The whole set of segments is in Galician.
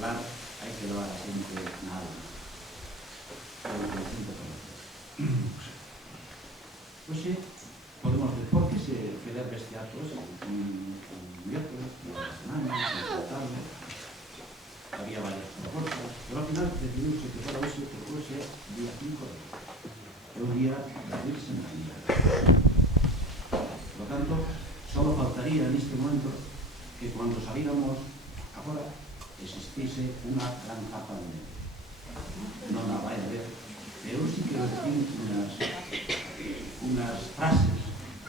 falar hai que levar a xente na alma. Hoxe podemos ver por que se celebra este acto hoxe, un miércoles, una semana, un tarde. Había varias propostas, pero ao final decidiuse que para hoxe, porque hoxe é día 5 de abril, é o día da Virgen María. Por lo tanto, só faltaría neste momento que cuando salíramos agora existise unha gran capa de neve. Non a vai a ver, pero sí que decir unas frases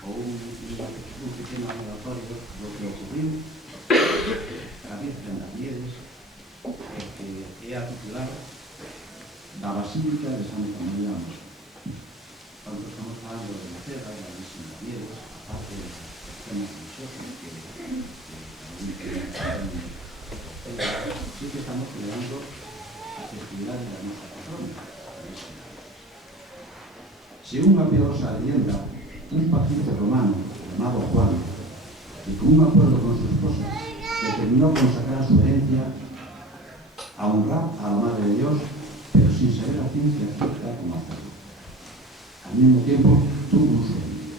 ou un pequeno relatorio do que ocurriu a Virgen das Nieves, que é a titular da Basílica de Santa María Mostra. Cuando estamos falando de la Cera, de la Virgen das Nieves, aparte de los temas religiosos que sí que estamos celebrando a festividad de la nuestra patrona. Según una piadosa leyenda, un patricio romano llamado Juan, que con un acuerdo con su esposa determinó consagrar su herencia a honrar a la Madre de Dios, pero sin saber a ciencia cierta cómo hacerlo. Al mismo tiempo tuvo un sueño,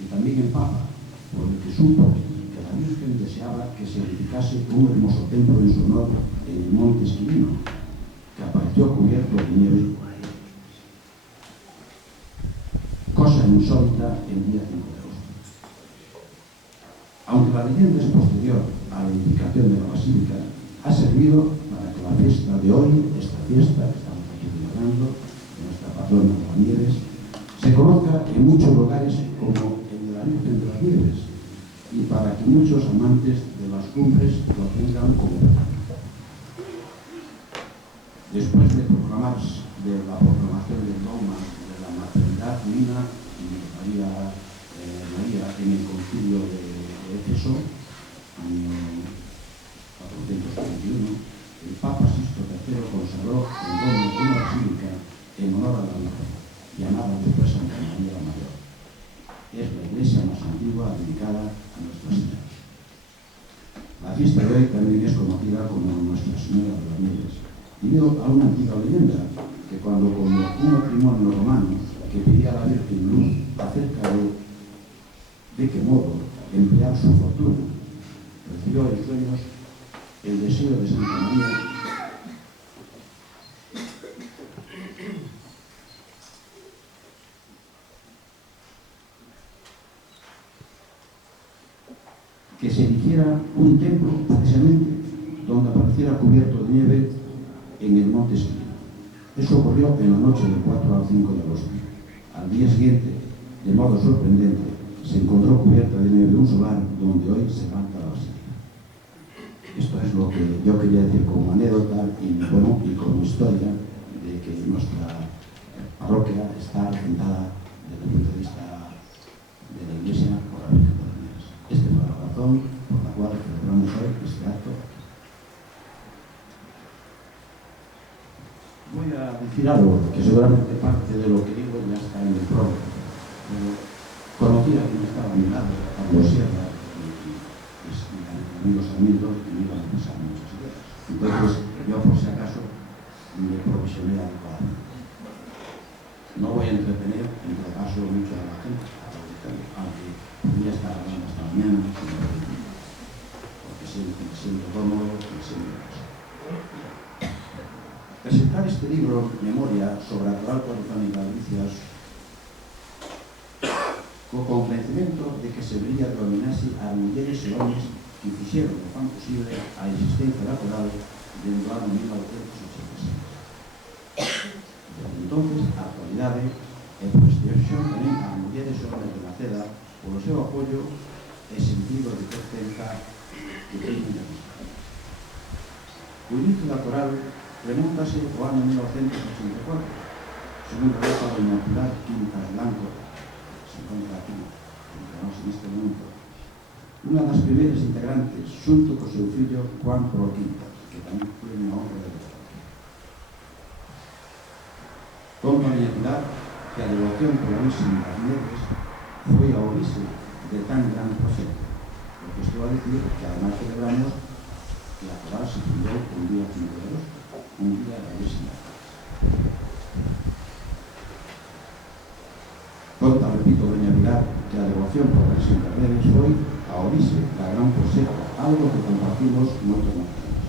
y también el Papa, por el que supo que la Virgen deseaba que se edificase un hermoso templo en su honor en el Monte Esquilino, que apareció cubierto de nieve, cosa insólita el día 5 de agosto. Aunque la leyenda es posterior a la edificación de la Basílica, ha servido para que la fiesta de hoy, esta fiesta que estamos aquí celebrando, de nuestra patrona de las Nieves, se conozca en muchos lugares como el de la Virgen de las Nieves, y para que muchos amantes de las cumbres lo tengan como verdad. Después de proclamarse de la proclamación del dogma de la maternidad divina María en el concilio de Éfeso, año 421, el Papa Sixto III consagró el dogma de una basílica en honor a la Virgen, llamada después Santa María la Mayor. Es la iglesia más antigua dedicada a Nuestra Señora. La fiesta de hoy también es conocida como Nuestra Señora de las Nieves, debido a una antigua leyenda que cuando como un matrimonio romano que pedía a la Virgen luz acerca de qué modo emplear su fortuna, recibió en sueños el deseo de Santa María que se erigiera un templo precisamente donde apareciera cubierto de nieve en el Monte Esquilino. Eso ocurrió en la noche del 4 al 5 de agosto. Al día siguiente, de modo sorprendente, se encontró cubierta de nieve un solar donde hoy se levanta la basílica. Esto es lo que yo quería decir como anécdota y, bueno, y como historia de que nuestra parroquia está regentada desde el punto de vista de la Iglesia por la Virgen de las Nieves. Esta fue la razón por la cual celebramos hoy este acto. Voy a decir algo que seguramente parte de lo que digo ya está en el prólogo. Conocí a quien estaba a mi lado, Pablo Sierra, y amigos que me iban a pensar muchas ideas. Entonces, yo por si acaso me provisioné adecuadamente. No voy a entretener, en todo caso, mucho a la gente, aunque podría estar hablando hasta mañana, porque me siento cómodo, me siento caso. Presentar este libro, Memoria sobre a Coral Polifónica de Vicias, co convencimento de que se debería denominarse a mulleres e homes que fixeron o fan posible a existencia da coral dentro do ano 1986. Desde entonces, a actualidade e por extensión tamén a mulleres e homes de la Ceda polo seu apoio e sentido de pertenza que teñen na vida. O inicio da coral remontase ao ano 1984, segundo a etapa do Inmaculado Quintas Blanco, se encontra aquí, entre nós neste momento, unha das primeiras integrantes, xunto co seu fillo Juan Pro Quintas, que tamén foi unha honra de verdade. Conto a identidade que a devoción pola Virgen das Nieves foi a orixe de tan gran proxecto, porque estou a decir que además celebramos que a coral se fundou un día 5 de agosto, un día da vecindade. Conta, repito, doña Pilar, que a devoción por as internedes foi a orixe da gran poseta, algo que compartimos moitos nacionales.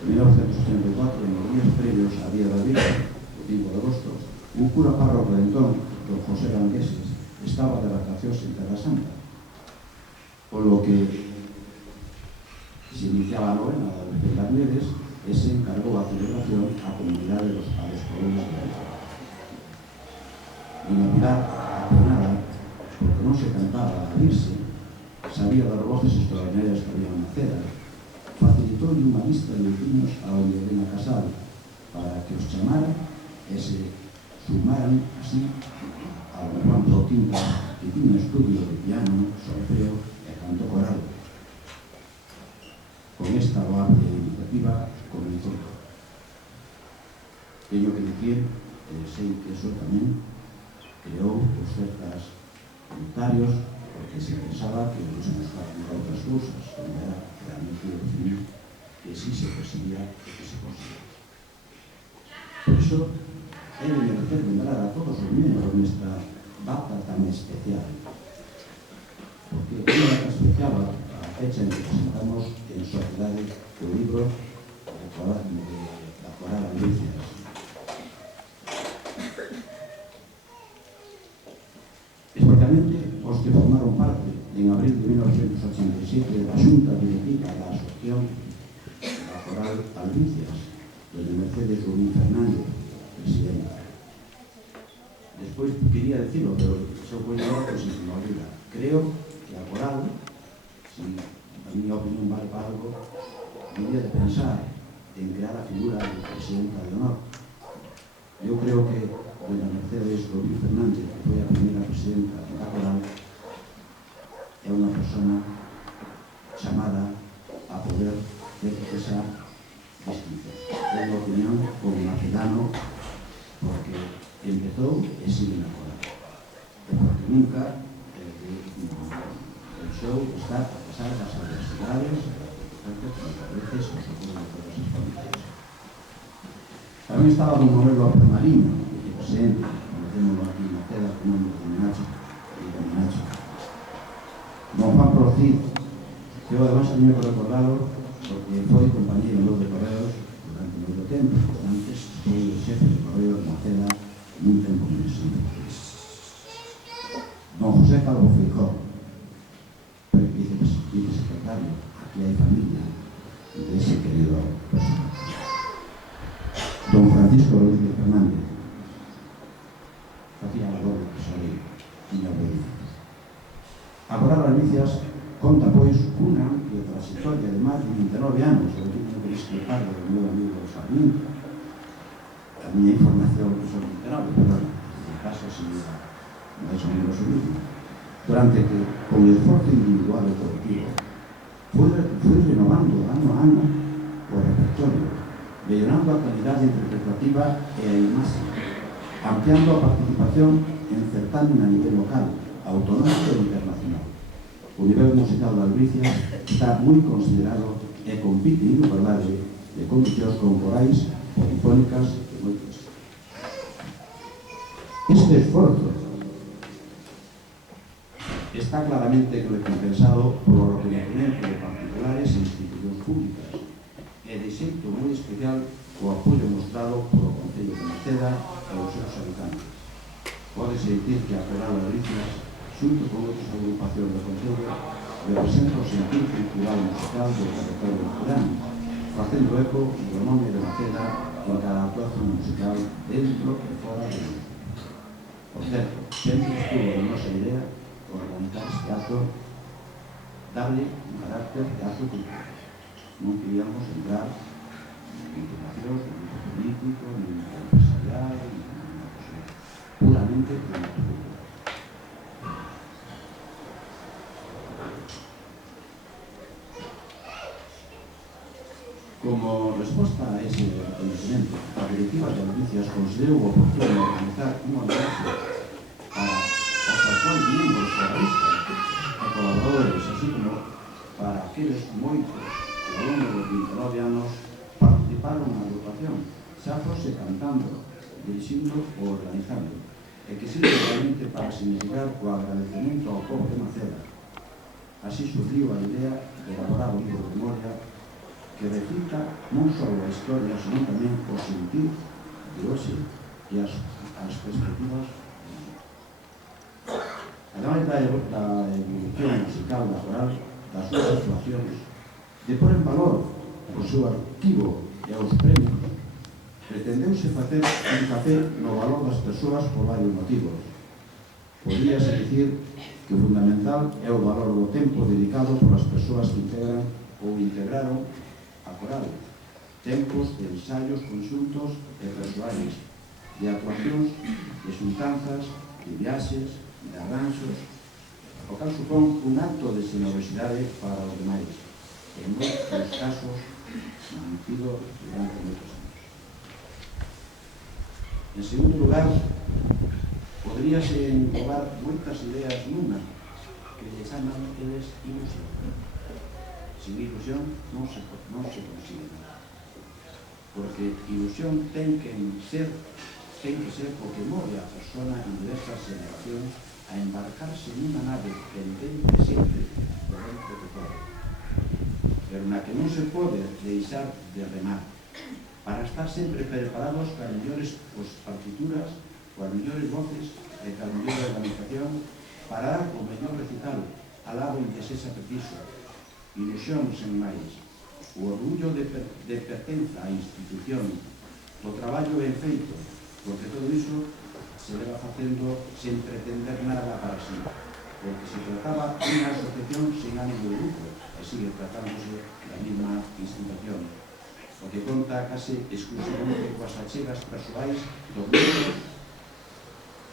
En 1984, en los días previos a Día da Virgen, o 5 de agosto, un cura párroco de entón, don José Langueses, estaba de vacacións en Terra Santa, con lo que se iniciaba a novena da Virgen das Neves e se encargou a celebración á comunidade dos pobres de Galicia. Doña Pilar, apenada, porque non se cantaba a Virxe, sabía das voces extraordinarias que había na cera, facilitou unha lista de vecinos a onde Elena Casal para que os chamara e se sumaran así ao Juan Plotinta, que tiña estudio de piano, solfeo e canto coral. Con esta loable iniciativa comenzou. Teño que dicir, sei que eso tamén creou certas comentarios porque se pensaba que se buscaban outras cousas, non era realmente definir que sí se perseguía e que se conseguía. Por iso, he de merecer lembrar a todos os membros nesta data tan especial, porque é unha data especial a fecha en que presentamos en sociedade o libro da Coral Alvicias. Especialmente os que formaron parte en abril de 1987 da Xunta Directiva da Asociación da Coral Alvicias, doña Mercedes Rubín Fernández, presidenta. Despois quería decirlo, pero se o poño agora, pues se me olvida. Creo que a Coral, si a miña opinión vale para algo, debería de pensar en crear a figura de presidenta de honor. Eu creo que doña Mercedes Rubín Fernández, que foi a primeira presidenta da Coral, é unha persona chamada a poder ter esa distinción. É unha opinión como macedano, porque empezou e sigue na Coral. E porque nunca pensou estar a pesar das adversidades e das circunstancias que a veces nos ocurren a todas as familias. Tamén estaba don Manuel López Mariño, vicepresidente, conocémoslo aquí na Ceda como nombre de Menacho, don Juan Procid, que eu además teño que recordarlo porque foi compañeiro de Correos durante moito tempo, antes foi o xefe de Correos na Ceda nun tempo menos. Don José Calvo Feijó, vicesecretario, aquí hai familia de ese querido personaje. Don Francisco Rodríguez Fernández, facía a doble que soy tiña obediencia. A Coral Alvicias conta, pois, unha amplia trayectoria de máis de 29 anos, eu teño que discrepar do meu amigo Sarmiento. A miña información que son 29, pero en caso sería máis ou menos o mismo. Durante que, con o esforzo individual e colectivo, foi renovando ano a ano o repertorio, mellorando a calidade interpretativa e a imaxe, ampliando a participación en certamen a nivel local, autonómico e internacional. O nivel musical de Alvicias está moi considerado e compite en igualdade de condicións con corais, polifónicas e moitas. Este esforzo está claramente recompensado por o reconocimiento de particulares e institucións públicas e de xeito moi especial o apoio mostrado polo Concello de Maceda e os seus habitantes. Pódese dicir que a Coral Alvicias, xunto con outras agrupacións do Concello, representa o sentir cultural musical do territorio urano, facendo eco do nome de Maceda en cada actuación musical dentro e fora do mundo. Por certo, sempre estuvo a nosa idea organizar este acto, darle un carácter de acto cultural. Non queríamos entrar en vinculacións de tipo político, ni empresarial, ni nada cosa. Puramente de acto cultural. Como resposta a ese reconocimiento, a Directiva de Alvicias considerou oportuno organizar un homenaje para os actuais membros coralistas e colaboradores, así como para aqueles moitos que ao longo dos 19 anos participaron na agrupación, xa fose cantando, dirixindo ou organizando, e que sirve realmente para significar o agradecemento ao povo de Maceda. Así surgiu a idea de elaborar un libro de memoria que reflita non só a historia, senón tamén o sentir de hoxe e as perspectivas. Ademais da evolución musical da coral, das súas actuacións, de pôr en valor o seu arquivo e os premios, pretendeuse facer un café no valor das persoas por varios motivos. Podíase dicir que o fundamental é o valor do tempo dedicado polas persoas que integran ou integraron a coral, tempos de ensaios conxuntos e persoais, de actuacións, de xuntanzas, de viaxes, de arranxos, o cal supón un acto de xenerosidade para os demais, en moitos casos mantido durante moitos anos. En segundo lugar, poderíase englobar moitas ideas nunha que lle chaman eles ilusión. Sin ilusión non se consigue nada, porque ilusión ten que ser o que move a persona en diversas generacións a embarcarse nunha nave pendente sempre do vento que corre, pero na que non se pode deixar de remar, para estar sempre preparados coas mellores partituras, coas mellores voces e coa mellor organización, para dar o mellor recital al lado en que sexa preciso. Ilusión sen máis, o orgullo de pertenza á institución, o traballo ben feito, porque todo iso se leva facendo sen pretender nada para sí, porque se trataba de unha asociación sen ánimo de lucro, e sigue tratándose da mesma institución, o que conta case exclusivamente coas achegas persoais dos membros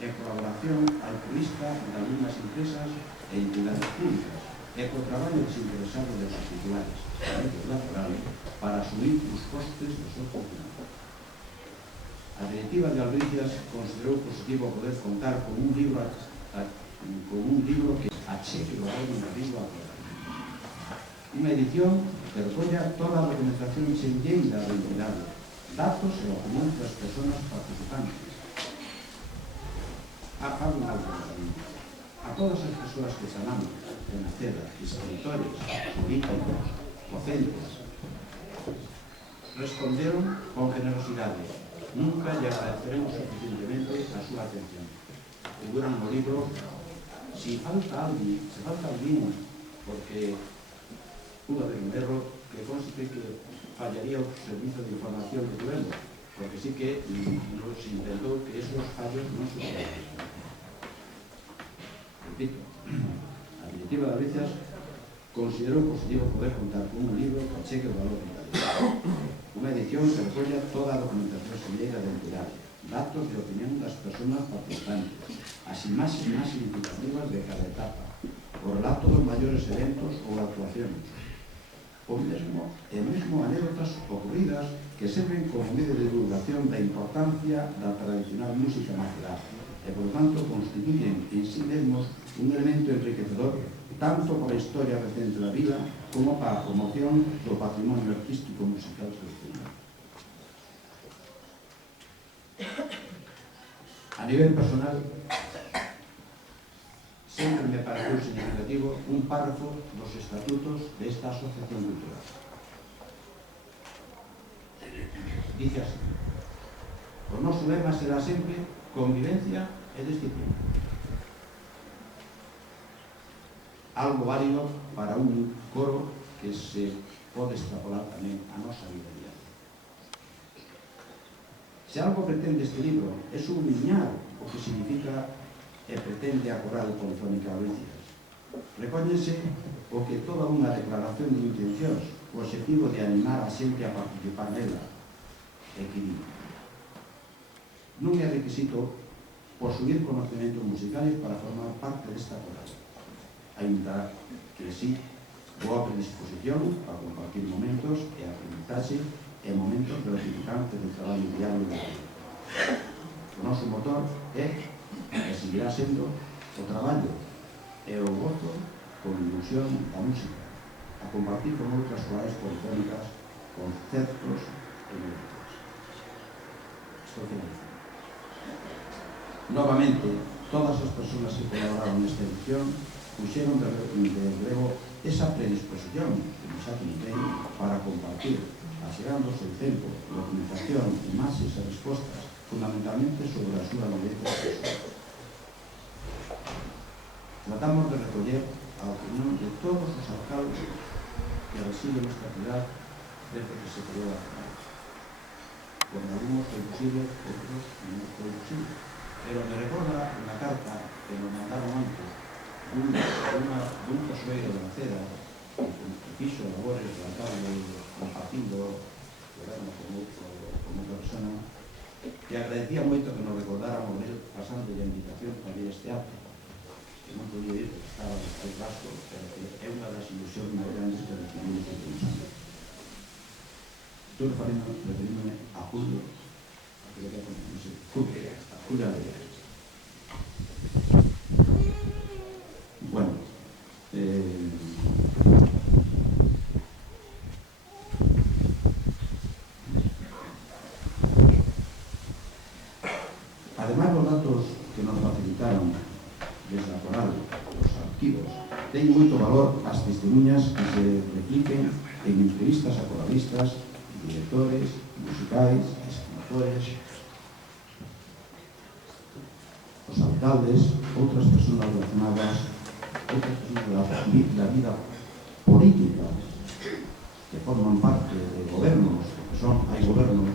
e colaboración altruista de algunas empresas e entidades públicas, e co traballo desinteresado de particulares, para asumir os costes do seu funcionamento. A directiva de Albricias considerou positivo poder contar con un libro que acheque o valor narrativo a toda. Unha edición que recolla toda a documentación xenlleira da entidade, datos e opinións das persoas participantes. A todas as persoas que chamamos de Maceda, escritores, políticos, docentes, responderon con generosidade. Nunca lle agradeceremos suficientemente a súa atención. Figuran no libro, se falta alguén, porque pudo haber un erro que conste que fallaría o servizo de información que tuvemos, porque sí que nos intentó que esos fallos non se pudieran. Repito, a directiva de Albricias considerou positivo poder contar con un libro que acheque o valor literario. Unha edición que recolla toda a documentación xenlleira da entidade, datos de opinión das persoas participantes, as imaxes máis significativas de cada etapa, o relato dos maiores eventos ou actuacións, e mesmo anécdotas ocurridas que serven como medio de divulgación da importancia da tradicional música macedá e, por tanto, constituyen en sí mesmos un elemento enriquecedor tanto para a historia recente da vila como para a promoción do patrimonio artístico musical tradicional. A nivel personal, sempre me pareceu significativo un párrafo dos estatutos desta asociación cultural. Dice así: o noso lema será sempre convivencia e disciplina. Algo válido para un coro que se pode extrapolar tamén a nosa vida diaria. Se algo pretende este libro é subliñar o que significa e pretende a coral polifónica Albricias. Recóñese o que toda unha declaración de intencións, o objetivo de animar a xente a participar nela, e que non é requisito posuir conocimientos musicales para formar parte desta coral, ainda que sí boa predisposición para compartir momentos e aprendizaxe e momentos gratificantes de traballo diario da vida. O noso motor é e seguirá sendo o traballo e o gozo con ilusión da música, a compartir con outras corales polifónicas conceptos e medidas. Estou finalizando. Novamente, todas as persoas que colaboraron nesta edición puxeron de relevo esa predisposición que nos xa comentei para compartir, achegando o seu tempo, documentación, imaxes e respostas, fundamentalmente sobre a súa viveza persoal. Tratamos de recoller a opinión de todos os alcaldes que residen nesta ciudad desde que se creou a ciudad. Con algúns foi posible, outros non foi posible. Pero me recorda unha carta que nos mandaron antes dun cosoeiro de Naceda que fixo labores de alcalde compartindo goberno con outra persona, que agradecía moito que nos recordáramos del pasando a invitación para ir a este acto, que non podía ir porque estaba no País Vasco, pero que é unha das ilusións máis grandes que recibimos en todos os anos. Estou referíndome a Julio, Julio Alegre. Bueno, además los datos que nos facilitaron desde a Coral, os arquivos, ten moito valor as testemunhas que se repliquen en entrevistas a coralistas, directores, musicais, escritores, os alcaldes, outras persoas relacionadas, outras persoas da vida política que forman parte de gobernos, porque hai gobernos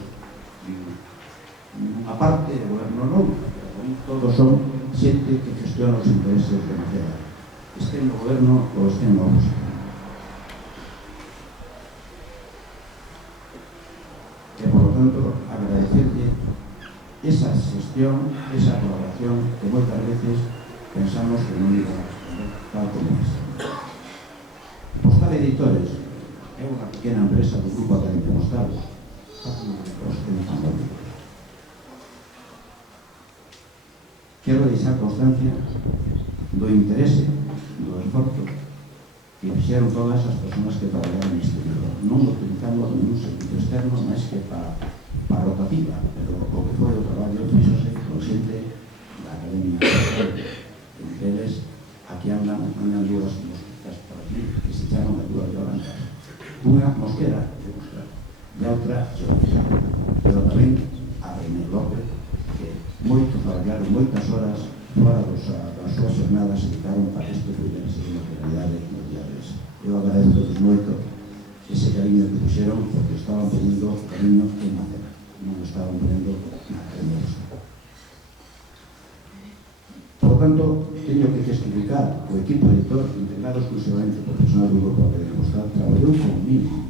unha parte de goberno non, pero todos son xente que gestiona os intereses de Naceda, estén no goberno ou estén no oposición. E, por lo tanto, agradecerle esa xestión, esa colaboración que moitas veces pensamos que non iba tal como esta. Postal Editores é unha pequena empresa do Grupo Académico Postal, quero deixar constancia do interese, do esforzo que fixeron todas as persoas que traballaron neste libro. Non lo utilizamos en un servicio externo, máis que para rotativa, pero o que foi o traballo fixose con xente da Academia Postal. Entre eles, aquí andan dúas mosquitas por aquí que se chaman as dúas violentas. Unha mosquera de mostrar e outra xeografía, pero tamén a René López, que moito traballaron moitas horas fora das súas jornadas e dedicaron para que isto pudera ser unha realidade nos días de hoxe. Eu agradezo moito ese cariño que puxeron, porque estaban poniendo cariño en Naceda, non estaban poniendo na Academia Postal. Por tanto, teño que explicar o equipo editor, integrado exclusivamente por personal do Grupo Académico Postal, traballou conmigo,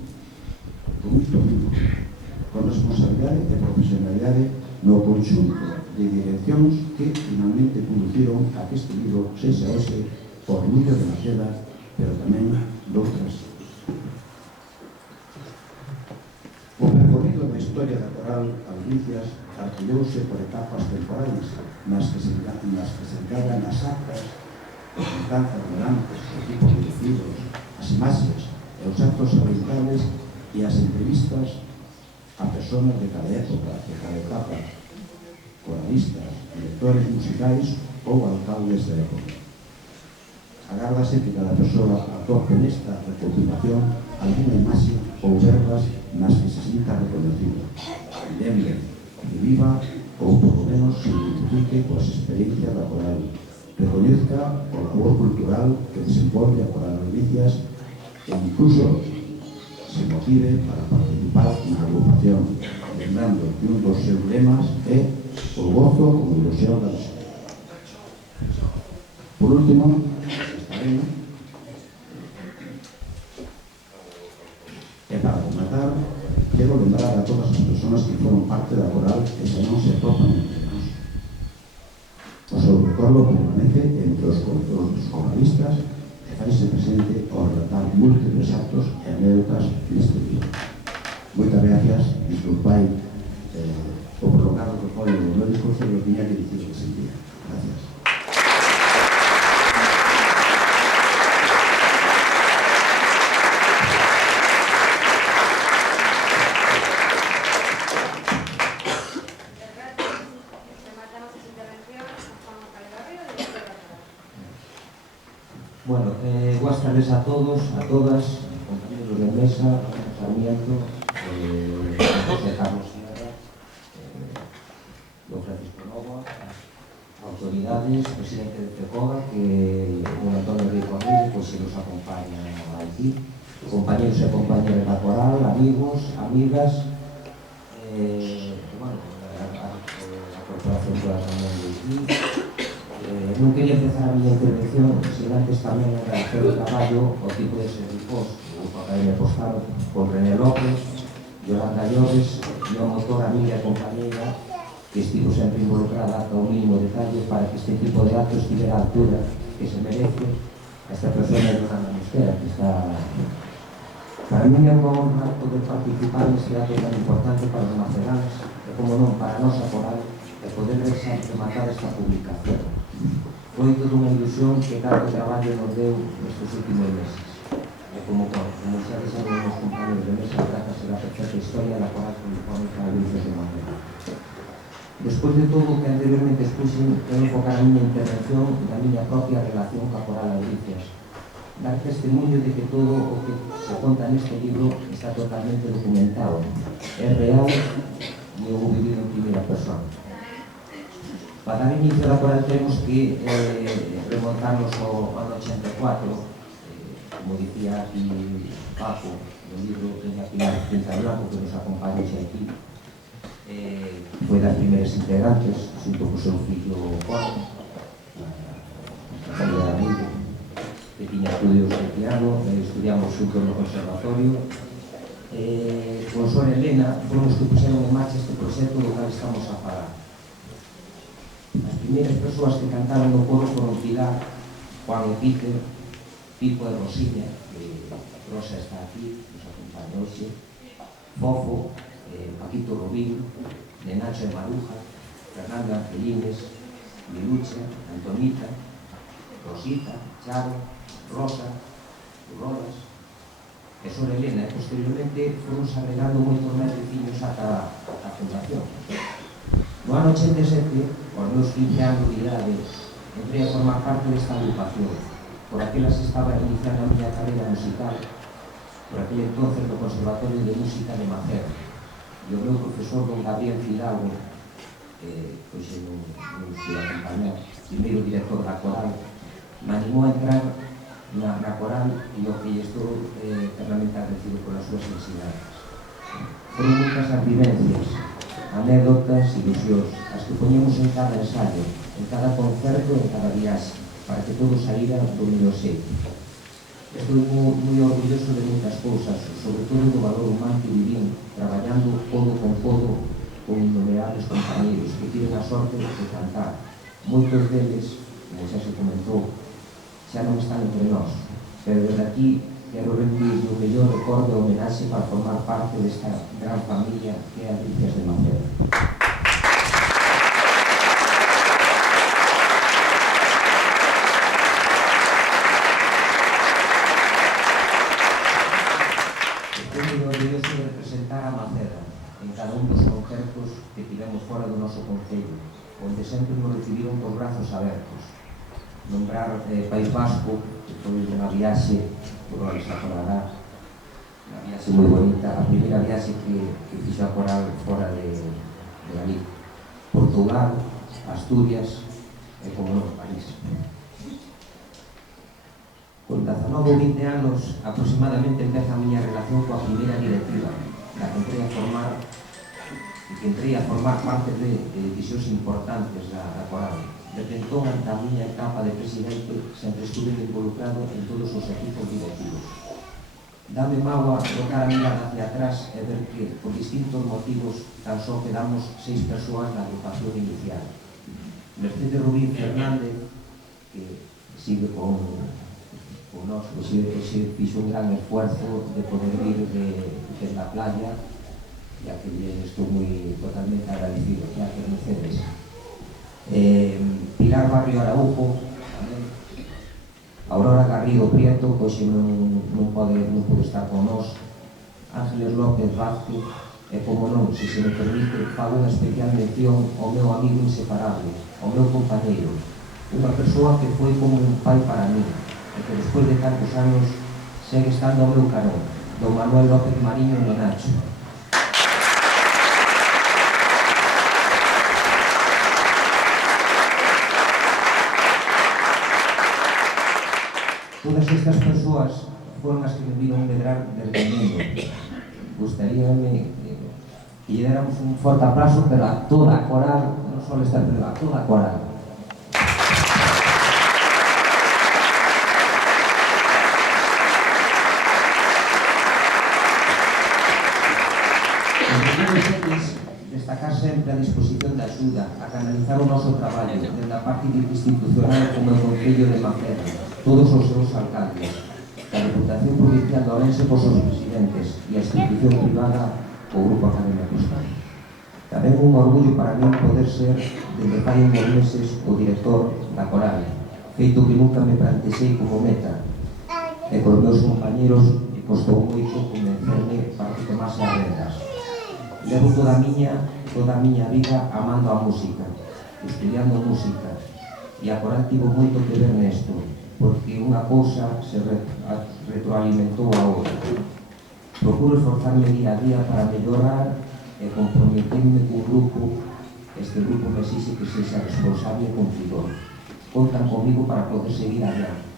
con responsabilidade e profesionalidade no conxunto de direccións que finalmente conduciron a que este libro sexa hoxe por muitas de Naceda, pero tamén doutras. O percorrido da historia da Coral Albricias artillouse por etapas temporales nas que se encargan as actas, os alcanzas volantes, os equipos directivos, as imaxes e os actos habilitables e as entrevistas a persoas de cada época, de cada etapa, coralistas, directores musicais ou alcaldes de época. Agárdase que cada persoa atope nesta recopilación alguna imaxe ou verbas nas que se sinta reconocido, lembre, que viva ou por lo menos se identifique coas experiencias da Coral, recoñezca o labor cultural que desenvolve a Coral Albricias e incluso se motive para participar na agrupación, lembrando que un dos seus lemas é o gozo como ilusión da vida. Por último, estaremos, e para completar, quero lembrar a todas as persoas que foron parte da Coral e que non se topan entre nós. O seu recordo permanece entre os coralistas e faise presente ao relatar múltiples actos e anécdotas neste libro. Moitas gracias, disculpai o prolongado que foi o meu discurso e os tiña que dicir que sentía. Gracias. Bueno, buenas tardes a todos, a todas, compañeros de mesa, Sarmiento, José Carlos Sierra, don Francisco Nova, autoridades, presidente de FECOGA, que don Antonio Rico Amigo, pues se nos acompaña aquí, compañeros e compañeras da coral, amigos, amigas, bueno, a corporación toda tamén de aquí. Non quería empezar a miña intervención sin antes tamén agradecer o traballo ao tipo de servicios o Academia Postal con René López, Yolanda Llores e a motora amiga e compañeira que estivo sempre involucrada ata o mínimo detalle para que este tipo de actos estivera a altura que se merece esta persona de Yolanda Mosquera, que está... Para mí é unha honra poder participar neste acto tan importante para os maceráns e, como non, para a nosa coral e poder rematar esta publicación. Foi toda unha ilusión que tanto traballo nos deu nestes últimos meses. E como xa dixeron os compañeros de mesa, trata ser a perfecta historia da coral polifónica de Luces de Maceda. Despois de todo o que anteriormente expuxen, quero enfocar a miña intervención na miña propia relación coa coral Albricias. Dar testemunho de que todo o que se conta neste libro está totalmente documentado. É real e eu vou vivir en primeira persona. Para dar inicio a la coral temos que remontarnos ao ano 84, como dicía aquí Paco, no libro Doña Pilar Pinta Blanco, que nos acompaña aquí, foi das primeiras integrantes, xunto co seu fillo Juan, a familia de amigo, que tiña estudios de piano, estudiamos xunto no conservatorio. Con Sor Elena foron os que puseron en marcha este proxecto do que estamos a falar. As primeiras persoas que cantaron no coro foron Pilar, Juan e Peter, Pipo e Rosilla, que Rosa está aquí, nos acompaña hoxe, Fofo, Paquito Robín, de Nacho e Maruja, Fernanda Angelines, Milucha, Antonita, Rosita, Charo, Rosa, Rodas, e Sor Elena, e posteriormente foron agregando moitos máis veciños ata a fundación. No ano 87, aos meus 15 anos de idade, entrei a formar parte desta agrupación. Por aquelas estaba iniciando a miña carreira musical, por aquel entonces no Conservatorio de Música de Maceda. E o meu profesor, don Gabriel Fidalgo, pois non se acompañar, primeiro director da coral, me animou a entrar na coral e o que estou eternamente agradecido polas súas ensinanzas. Foron moitas as vivencias, anécdotas, ilusións, as que poñemos en cada ensayo, en cada concerto, en cada viaxe, para que todo saíra do mellor xeito. Estou moi orgulloso de moitas cousas, sobre todo do valor humano que vivín, traballando codo con codo con innumerables compañeros que tiven a sorte de cantar. Moitos deles, como xa se comentou, xa non están entre nós, pero desde aquí quero rendir o mellor recordo e homenaxe para formar parte desta gran familia que é Albricias de Maceda. Estou moi orgulloso de representar a Maceda en cada un dos concertos que tivemos fora do noso concello, onde sempre nos recibiron con brazos abertos. Nombrar País Vasco, que foi unha viaxe, por onde se acordará, unha viaxe moi bonita, a primeira viaxe que fixo a coral fora de Galicia. Portugal, Asturias e, como non, París. Con 19 ou 20 anos aproximadamente empeza a miña relación coa primeira directiva, da que entrei a formar parte de decisións importantes da coral. Desde entón, ante a miña etapa de presidente, sempre estuve involucrado en todos os equipos directivos. Dame mágoa botar a mirada hacia atrás e ver que, por distintos motivos, tan só quedamos 6 persoas na agrupación inicial. Mercedes Rubín Fernández, que sigue con nós, que se fixo un gran esfuerzo de poder vir de la playa, ya que estou totalmente agradecido. Gracias, Mercedes. Pilar Barrio Araujo, Aurora Garrido Prieto, que hoxe non pode estar con nós, Ángeles López Vázquez, e como non, se me permite, fago unha especial mención ao meu amigo inseparable, ao meu compañeiro, unha persoa que foi como un pai para mí, e que despois de tantos anos segue estando ao meu carón, don Manuel López Mariño no Nacho. Todas estas persoas foron as que me viron medrar desde o mundo. Gustaríame que lle déramos un forte aplauso, pero a toda a coral, non só esta, pero a toda a coral. Destacar sempre a disposición de axuda, a canalizar o noso traballo, desde a parte institucional como o Concello de Manfreda, todos os seus alcaldes, a Deputación Provincial de Ourense por seus presidentes e a institución privada o Grupo Academia Postal. Tamén un orgullo para mí poder ser, desde fai uns meses, o director da coral, feito que nunca me plantexei como meta, e cos meus compañeros me costou moito convencerme para que tomase as rendas. Levo toda a miña vida amando a música, estudiando música, e a coral tivo moito que ver nesto, porque unha cousa se retroalimentou a outra. Procuro esforzarme día a día para mellorar e comprometerme cun grupo. Este grupo me exixe que sexa responsable e cumpridor. Contan comigo para poder seguir adiante.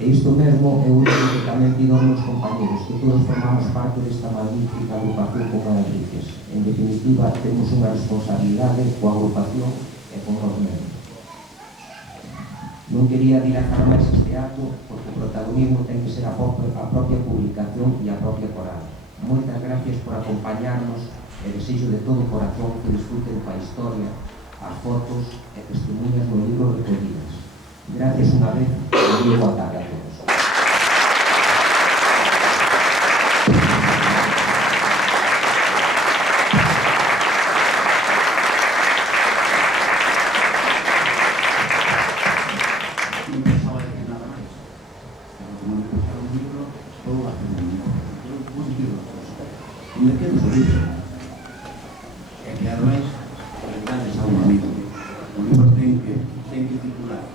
E isto mesmo é o que tamén pido aos meus compañeros, que todos formamos parte desta magnífica agrupación como Enriques. En definitiva, temos unha responsabilidade coa agrupación e con nós mesmos. Non quería dilatar máis este acto, porque o protagonismo ten que ser a propia publicación e a propia coral. Moitas gracias por acompañarnos e desexo de todo o corazón que disfruten coa historia, as fotos e testemunhas no libro recollidas. Gracias unha vez e moi boa tarde a todos. Non pensaba decir nada máis, pero como me puxaron un libro, vou a hacer un libro. Vou dicir unha cosa. E me quedo o libro. E que ademais, regalades a un amigo. O libro ten que circular.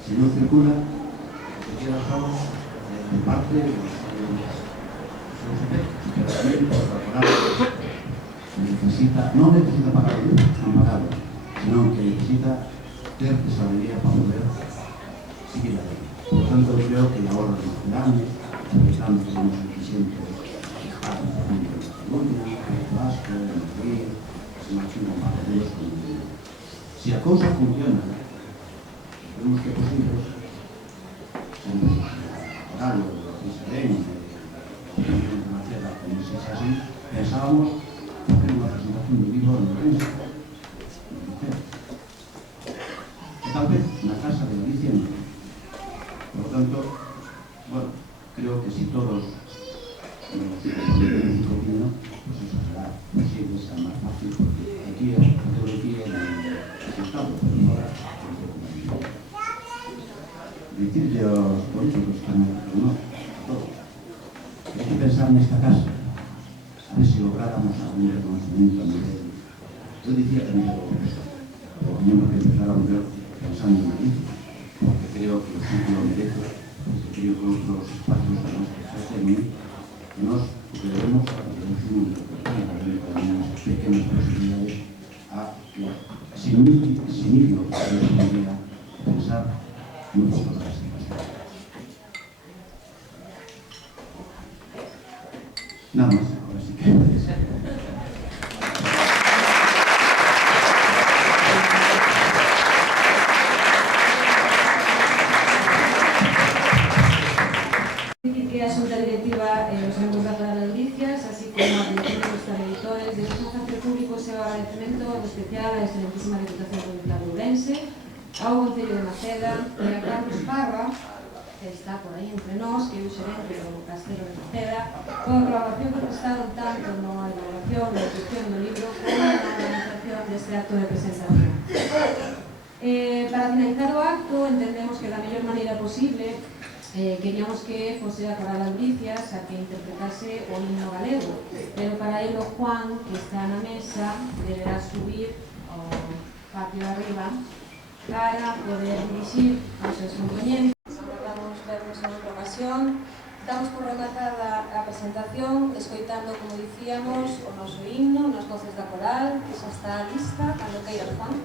Se non circula, se queda só de parte dos seus efectos, pero tamén por coral necesita, non necesita pagar o libro, sino que necesita ter tesorería para poder seguir adelante. Por tanto, creo que a hora de Macedonia, aproveitando que somos suficientes espacios, por ejemplo, en Cataluña, en el Vasco, en Madrid, se marchan con partidos con el libro. Si a cousa funciona, vemos que posibles son horarios de Serén, de Maceda, como se es así, pensábamos hacer unha presentación de libro en Ourense, e tal vez na Casa de Galicia. Por tanto, bueno, creo que si todos nos comprometemos un poquito, pues eso será posible, será más fácil, porque aquí el Estado, pero no decirle aos políticos que están aquí con nosotros, a todos, que hay que pensar nesta casa, a ver si lográramos algún reconocimiento a nivel. Yo decía que a nivel pero teníamos que empezar a volver pensando en Galicia, porque creo que el sitio lo merece, porque creo que otros espacios a los que se hacen, que nos debemos un mundo pequeño, también unas pequeñas posibilidades a que sin inicio podría pensar muy poco de la situación. Nada más, ahora sí que que a Xunta Directiva os membros da Coral de Delicias, así como a dirección dos traductores, desexamos facer público o seu agradecemento especial á excelentísima Deputación Provincial de Ourense, ao Concello de Maceda e a Carlos Parra, que está por aí entre nós, que é o xerente do Castelo de Maceda, coa colaboración que prestaron tanto na elaboración e execución do libro como na organización deste acto de presentación. Para finalizar o acto, entendemos que da mellor maneira posible queríamos que fose a Coral de Delicias a que interpretase o himno galego, pero para ello Juan, que está na mesa, deberá subir ao patio de arriba para poder dirixir aos seus compañeros. sesión. Damos por rematada a presentación, escoitando, como dicíamos, o noso himno nas voces da coral, que xa está lista, cando queira, Juan.